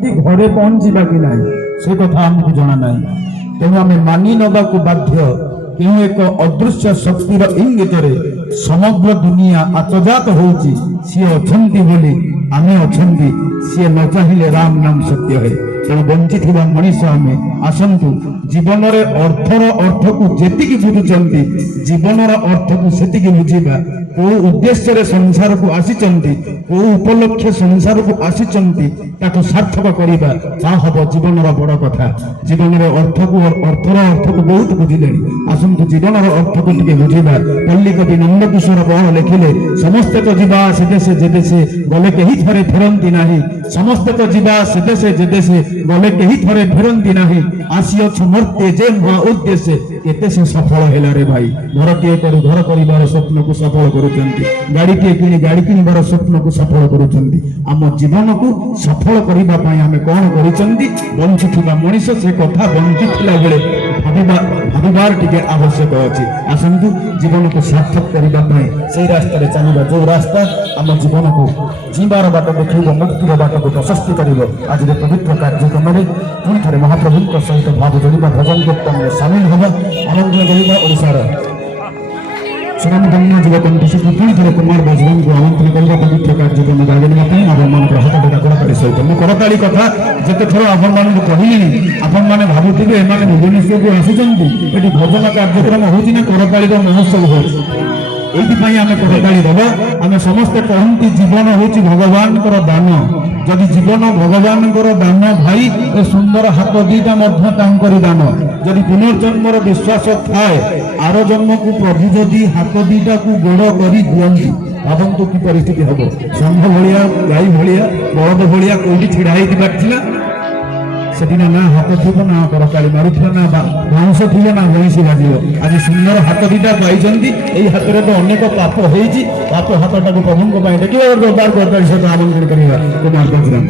ଅଛନ୍ତି ଘରେ ପହଞ୍ଚିବା କି ନାହିଁ ସେ କଥା ଆମକୁ ଜଣା ନାହିଁ। ତେଣୁ ଆମେ ମାନି ନେବାକୁ ବାଧ୍ୟ କେଉଁ ଏକ ଅଦୃଶ୍ୟ ଶକ୍ତିର ଇଙ୍ଗିତରେ ସମଗ୍ର ଦୁନିଆ ଆତଜାତ ହେଉଛି। ସିଏ ଅଛନ୍ତି ବୋଲି ଆମେ ଅଛନ୍ତି, ସିଏ ନ ଚାହିଁଲେ ରାମ ନାମ ସତ୍ୟ ହେ। ତେଣୁ ବଞ୍ଚିଥିବା ମଣିଷ ଆମେ ଆସନ୍ତୁ ଜୀବନରେ ଅର୍ଥର ଅର୍ଥକୁ ଯେତିକି ବୁଝୁଛନ୍ତି ଜୀବନର ଅର୍ଥକୁ ସେତିକି ବୁଝିବା। କୋଉ ଉଦ୍ଦେଶ୍ୟରେ ସଂସାରକୁ ଆସିଛନ୍ତି, କୋଉ ଉପଲକ୍ଷେ ସଂସାରକୁ ଆସିଛନ୍ତି ତାକୁ ସାର୍ଥକ କରିବା, ତାହା ହବ ଜୀବନର ବଡ଼ କଥା। ଜୀବନର ଅର୍ଥର ଅର୍ଥକୁ ବହୁତ ବୁଝିଲେଣି, ଆସନ୍ତୁ ଜୀବନର ଅର୍ଥକୁ ଟିକେ ବୁଝିବା। ପଲ୍ଲୀ କବି ନନ୍ଦକିଶୋର ବଳ ଲେଖିଲେ, ସମସ୍ତେ ତ ଯିବା ସେ ଦେଶେ ଯେ ଦେଶେ ଗଲେ କେହି ଥରେ ଫେରନ୍ତି ନାହିଁ। ସମସ୍ତେ ତ ଯିବା ସେ ଦେଶେ ଯେ ଦେଶେ ଗଲେ କେହି ଥରେ ଫେରନ୍ତି ନାହିଁ। ଆସିଅଛ ମର୍ତ୍ତେ ଯେ ମହା ଉଦ୍ଦେଶ୍ୟ କେତେ ସେ ସଫଳ ହେଲା ରେ ଭାଇ। ଘରଟିଏ କରି ଘର କରିବାର ସ୍ୱପ୍ନକୁ ସଫଳ କରୁଛନ୍ତି, ଗାଡ଼ିଟିଏ କିଣି ଗାଡ଼ି କିଣିବାର ସ୍ୱପ୍ନକୁ ସଫଳ କରୁଛନ୍ତି। ଆମ ଜୀବନକୁ ସଫଳ କରିବା ପାଇଁ ଆମେ କଣ କରିଛନ୍ତି? ବଞ୍ଚୁଥିବା ମଣିଷ ସେ କଥା ବଞ୍ଚିଥିଲା ବେଳେ ଭାବିବାର ଟିକେ ଆବଶ୍ୟକ ଅଛି। ଆସନ୍ତୁ ଜୀବନକୁ ସାର୍ଥକ କରିବା ପାଇଁ ସେଇ ରାସ୍ତାରେ ଚାଲିବା, ଯୋଉ ରାସ୍ତା ଆମ ଜୀବନକୁ ଯିବାର ବାଟ ଦେଖାଇବ, ମୁକ୍ତିର ବାଟକୁ ପ୍ରଶସ୍ତି କରିବ। ଆଜିର ପବିତ୍ର କାର୍ଯ୍ୟକ୍ରମରେ ପୁଣି ଥରେ ମହାପ୍ରଭୁଙ୍କ ସହିତ ଭାବ ଯୋଡ଼ିବା, ଭଜନ କୀର୍ତ୍ତନରେ ସାମିଲ ହେବା, ଆମନ୍ତ୍ରଣ କରିବା। ଓଡ଼ିଶାର ସୁନାମଧନ୍ୟ ଯୁବକଣ୍ଠଶିଳ୍ପୀ ପୁଣି ଥରେ କୁମାର ବଜରଙ୍ଗଙ୍କୁ ଆମନ୍ତ୍ରଣ କରିବା ପବିତ୍ର କାର୍ଯ୍ୟକ୍ରମ ଭାଗ ନେବା ପାଇଁ ଆପଣମାନଙ୍କର ହାତ ଟେକା କରତାଳି ସହିତ। ମୁଁ କରତାଳି କଥା ଯେତେଥର ଆପଣମାନଙ୍କୁ କହିଲିଣି, ଆପଣମାନେ ଭାବୁଥିବେ ଏମାନେ ଭୁବନେଶ୍ୱରକୁ ଆସୁଛନ୍ତି, ଏଠି ଭଜନ କାର୍ଯ୍ୟକ୍ରମ ହେଉଛି ନା କରତାଳିର ମହୋତ୍ସବ ହେଉଛି। এইপাই আমি করতালি দেব। আমি সমস্তে কহতি জীবন হচ্ছে ভগবানଙ୍କର দান। যদি জীবন ভগবানଙ୍କର দান ভাই এ সুন্দর হাত দুইটা মধ্য তাঙ্করি দান। যদি পুনর্জন্মর বিশ্বাস থাকে আর জন্মকু প্রভু যদি হাত দুইটাকু গোড় করে দিয়ন্তি, ভাবন্তু কি পরিস্থিতি হব। ষণ্ঢ ভলিয়া, গাই ভলিয়া, বলদ ভলিয়া কোটি ছিড়া হয়ে পারছিল সেদিন না হাত থিব না করতালি মারুছিল না বাউঁশ থিব না বইসি বাজিব। আজ সুন্দর হাত দুইটা পাইছেন। এই হাতের তো অনেক পাপ হয়েছি, পাপ হাতটাকে প্রভুঙ্ দেখিবা জোরদার করতালি সহ আমন্ত্রণ করা কুমার বজরঙ্গ।